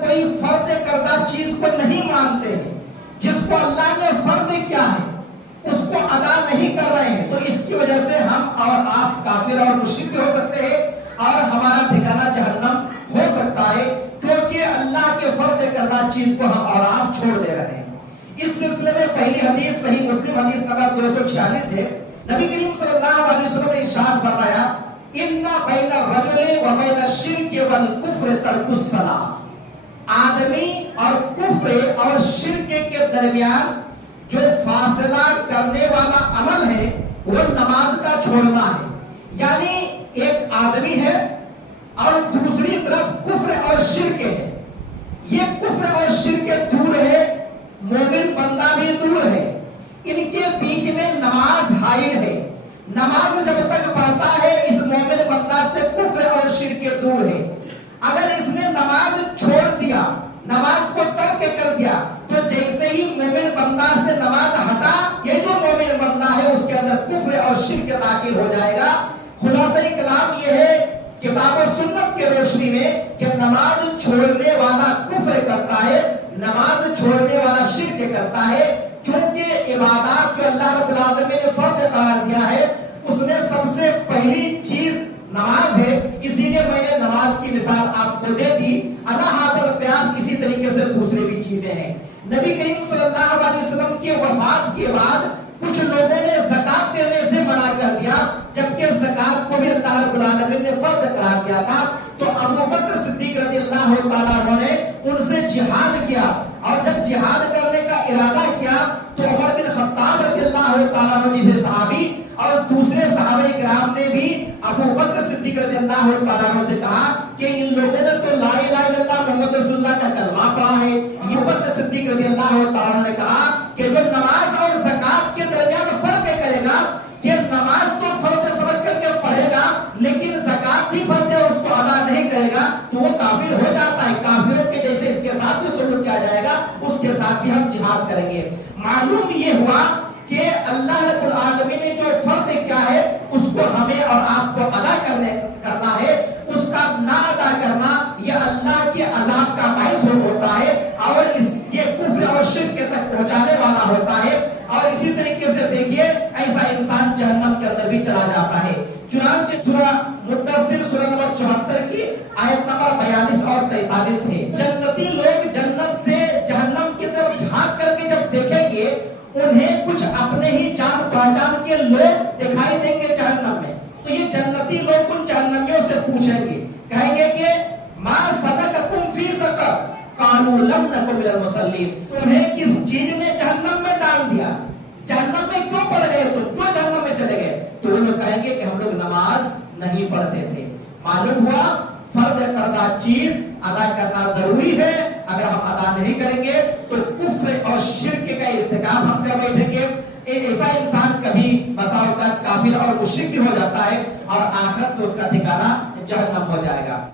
کوئی فرض کردہ چیز کو نہیں مانتے ہیں، جس کو اللہ نے فرض کیا ہے اس کو ادا نہیں کر رہے ہیں، تو اس کی وجہ سے ہم اور آپ کافر اور مشرک بھی ہو سکتے ہیں اور ہمارا ٹھکانہ جہنم ہو سکتا ہے، کیونکہ اللہ کے فرض کردہ چیز کو ہم اور آپ چھوڑ دے رہے ہیں۔ اس سلسلے میں پہلی حدیث صحیح مسلم حدیث نمبر 246 ہے۔ نبی کریم صلی اللہ علیہ وسلم نے ارشاد فرمایا، ان بین الرجل و بین الشرک والکفر ترک الصلاۃ، آدمی اور کفر اور شرک کے درمیان جو فاصلہ کرنے والا عمل ہے وہ نماز کا چھوڑنا ہے۔ یعنی ایک آدمی ہے اور دوسری طرف کفر اور شرک ہے، یہ کفر اور شرک دور ہے، مومن بندہ بھی دور ہے، ان کے بیچ میں نماز حائل ہے۔ نماز جب تک پڑھتا ہے اس مومن بندہ سے کفر اور شرک دور ہے۔ اگر اس نے نماز چھوڑ دیا، نماز کو ترک کر دیا، تو جیسے ہی مومن بندہ سے نماز ہٹا، یہ جو مومن بندہ ہے اس کے اندر کفر اور شرک داخل ہو جائے گا۔ خلاصہ کلام یہ ہے کتاب و سنت کے روشنی میں کہ نماز چھوڑنے والا کفر کرتا ہے، نماز چھوڑنے والا شرک کرتا ہے، چونکہ عبادات جو اللہ رب العالمین نے فرض قرار دیا ہے اس میں سب سے پہلی چیز نماز ہے، اسی لیے میں نے نماز کی مثال آپ کو دے دی۔ اللہ قیاس اسی طریقے سے دوسری بھی چیزیں ہیں۔ نبی کریم صلی اللہ علیہ وسلم کی وفات کے بعد کچھ لوگوں نے زکات دینے سے منع کر دیا، جبکہ زکات کو بھی اللہ رب العالمین نے فرض قرار دیا تھا، تو ابو بکر صدیق رضی اللہ تعالیٰ عنہ نے ان سے جہاد کیا، اور جب جہاد کرنے کا ارادہ کیا تو عمر بن خطاب رضی اللہ تعالیٰ عنہ جیسے صحابی اور دوسرے صحابہ کرام نے بھی ابو بکر صدیق رضی اللہ تعالیٰ عنہ سے کہا کہ ان لوگوں نے تو لا الہ الا اللہ محمد رسول اللہ کا کلمہ پڑھا ہے۔ ابو بکر صدیق رضی اللہ تعالیٰ عنہ نے کہا کہ جو نماز اور زکات کے درمیان فرق کرے گا کہ نماز تو فرض سمجھ کر کے پڑھے گا لیکن زکات بھی فرض ہے اور اس کو ادا نہیں کرے گا تو وہ کافر ہو جاتا ہے، کافروں کے جیسے اس کے ساتھ بھی سلوک کیا جائے گا، اس کے ساتھ بھی ہم جہاد کریں گے۔ معلوم یہ ہوا کہ اللہ رب العالمین نے جو فرض کیا ہے اس کو ہمیں اور آپ کو ادا کرنا ہے، اس کا نہ ادا کرنا یہ اللہ کے عذاب کا باعث ہوتا ہے اور یہ کفر اور شرک کے تک پہنچانے والا ہوتا ہے، اور اسی طریقے سے دیکھیے ایسا انسان جہنم کے اندر بھی چلا جاتا ہے۔ چنانچہ سورہ مدثر سورہ نمبر 74 کی آیت نمبر 42 اور 43 ہے، جنتی لوگ جنت سے جہنم کی طرف جھانک کر کے جب دیکھیں گے انہیں کچھ اپنے ہی جان پہچان کے لوگ دکھائی دیں گے جہنم میں، تو یہ جنتی لوگ ان جہنمیوں سے پوچھیں گے، کہیں گے کہ ما سلککم فی سقر قالوا لم نک من المصلین، تمہیں کس چیز نے جہنم میں ڈال دیا، جہنم میں کیوں پڑ گئے تم، کیوں جہنم میں چلے گئے، تو وہ لوگ کہیں گے کہ ہم لوگ نماز نہیں پڑھتے تھے۔ معلوم ہوا فرض کردہ چیز ادا کرنا ضروری ہے، اگر ہم ادا نہیں کریں گے تو کفر اور شرک کا ارتکاب ہم کر بیٹھیں گے۔ ایسا انسان کبھی بسا اوقات کافر اور مشرک بھی ہو جاتا ہے اور آخرت میں اس کا ٹھکانہ جہنم ہو جائے گا۔